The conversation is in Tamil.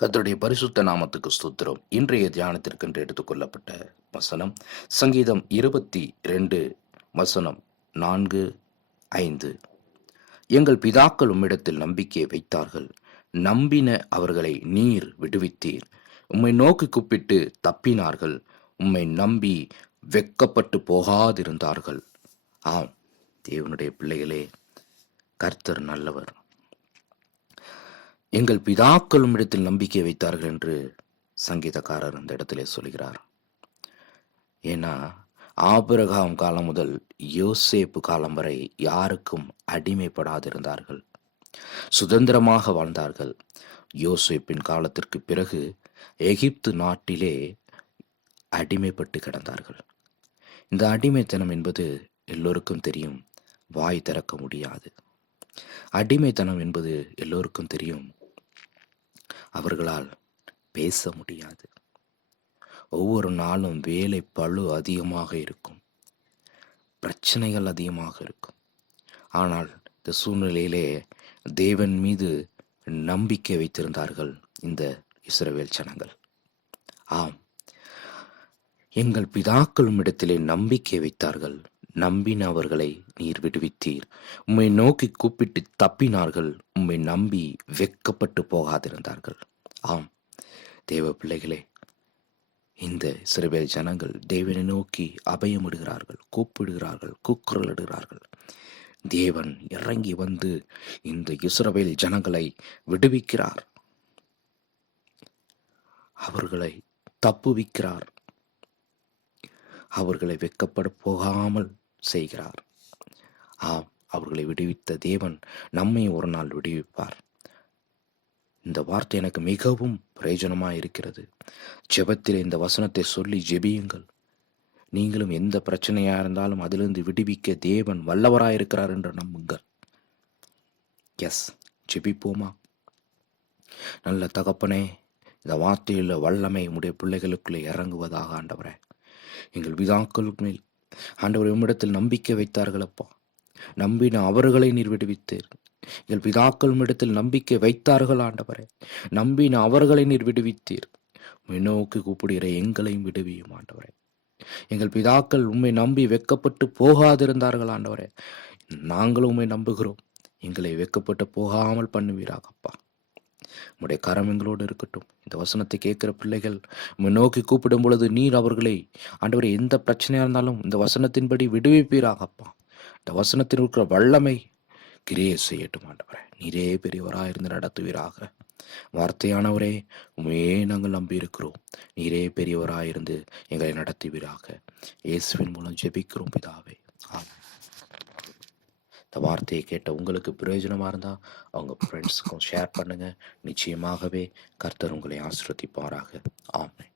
கர்த்தருடைய பரிசுத்த நாமத்துக்கு ஸ்தோத்திரம். இன்றைய தியானத்திற்கென்று எடுத்துக்கொள்ளப்பட்ட வசனம் சங்கீதம் 22 வசனம் 4, 5. எங்கள் பிதாக்கள் உம்மிடத்தில் நம்பிக்கையை வைத்தார்கள், நம்பின அவர்களை நீர் விடுவித்தீர். உம்மை நோக்கி கூப்பிட்டு தப்பினார்கள், உம்மை நம்பி வெட்கப்பட்டு போகாதிருந்தார்கள். ஆம், தேவனுடைய பிள்ளைகளே, கர்த்தர் நல்லவர். எங்கள் பிதாக்கள் உம்மிடத்தில் நம்பிக்கை வைத்தார்கள் என்று சங்கீதக்காரர் அந்த இடத்திலே சொல்கிறார். ஏன்னா, ஆபிரகாம் காலம் முதல் யோசேப்பு காலம் வரை யாருக்கும் அடிமைப்படாதிருந்தார்கள், சுதந்திரமாக வாழ்ந்தார்கள். யோசேப்பின் காலத்திற்கு பிறகு எகிப்து நாட்டிலே அடிமைப்பட்டு கிடந்தார்கள். இந்த அடிமைத்தனம் என்பது எல்லோருக்கும் தெரியும், வாய் திறக்க முடியாது. அடிமைத்தனம் என்பது எல்லோருக்கும் தெரியும், அவர்களால் பேச முடியாது. ஒவ்வொரு நாளும் வேலை பளு அதிகமாக இருக்கும், பிரச்சனைகள் அதிகமாக இருக்கும். ஆனால் இந்த சூழ்நிலையிலே தேவன் மீது நம்பிக்கை வைத்திருந்தார்கள் இந்த இஸ்ரவேல் ஜனங்கள். ஆம், எங்கள் பிதாக்களும் இடத்திலே நம்பிக்கை வைத்தார்கள், நம்பின அவர்களை நீர் விடுவித்தீர். உம்மை நோக்கி கூப்பிட்டு தப்பினார்கள், உம்மை நம்பி வெட்கப்பட்டு போகாதிருந்தார்கள். ஆம், தேவ பிள்ளைகளே, இந்த இஸ்ரவேல் ஜனங்கள் தேவனை நோக்கி அபயமிடுகிறார்கள், கூப்பிடுகிறார்கள், கூக்குரலிடுகிறார்கள். தேவன் இறங்கி வந்து இந்த இஸ்ரவேல் ஜனங்களை விடுவிக்கிறார், அவர்களை தப்புவிக்கிறார், அவர்களை வெட்கப்பட போகாமல் செய்கிறார். ஆம், அவர்களை விடுவித்த தேவன் நம்மை ஒரு நாள் விடுவிப்பார். இந்த வார்த்தை எனக்கு மிகவும் பிரயோஜனமாக இருக்கிறது. ஜெபத்தில் இந்த வசனத்தை சொல்லி ஜெபியுங்கள். நீங்களும் எந்த பிரச்சனையா இருந்தாலும் அதிலிருந்து விடுவிக்க தேவன் வல்லவராயிருக்கிறார் என்று நம்புங்கள். எஸ், ஜெபிப்போமா? நல்ல தகப்பனே, இந்த வார்த்தையில் வல்லமை உடைய பிள்ளைகளுக்குள்ளே இறங்குவதாக ஆண்டவரே. எங்கள் பிதாக்கள் மேல் ஆண்டவர் உம்மிடத்தில் நம்பிக்கை வைத்தார்களப்பா, நம்பின அவர்களை நீர் விடுவித்தீர். எங்கள் பிதாக்கள் உம்மிடத்தில் நம்பிக்கை வைத்தார்கள் ஆண்டவரே, நம்பின அவர்களை நீர் விடுவித்தீர். உம்மை நோக்கி கூப்பிடுகிற எங்களையும் விடுவியும் ஆண்டவரே. எங்கள் பிதாக்கள் உம்மை நம்பி வெட்கப்பட்டு போகாதிருந்தார்கள் ஆண்டவரே, நாங்களும் உம்மை நம்புகிறோம், எங்களை வெட்கப்பட்டு போகாமல் பண்ணுவீராகப்பா. உம்முடைய கரம் எங்களோடு இருக்கட்டும். இந்த வசனத்தை கேட்கிற பிள்ளைகள் உம்மை நோக்கி கூப்பிடும் பொழுது நீர் அவர்களை ஆண்டவரே எந்த பிரச்சனையா இருந்தாலும் இந்த வசனத்தின்படி விடுவிப்பீராகப்பா. இந்த வசனத்தில் இருக்கிற வல்லமை கிரியை செய்யட்டும் ஆண்டவரே. நீரே பெரியவராக இருந்து நடத்துவீராக. வார்த்தையானவரே, உண்மையே நாங்கள் நம்பி இருக்கிறோம். நீரே பெரியவராக இருந்து எங்களை நடத்துவீராக. இயேசுவின் மூலம் ஜெபிக்கிறோம் பிதாவே, ஆமென். இந்த வார்த்தையை கேட்ட உங்களுக்கு பிரயோஜனமாக இருந்தால் அவங்க ஃப்ரெண்ட்ஸுக்கும் ஷேர் பண்ணுங்கள். நிச்சயமாகவே கர்த்தர் உங்களை ஆசீர்வதிப்பாராக. ஆமென்.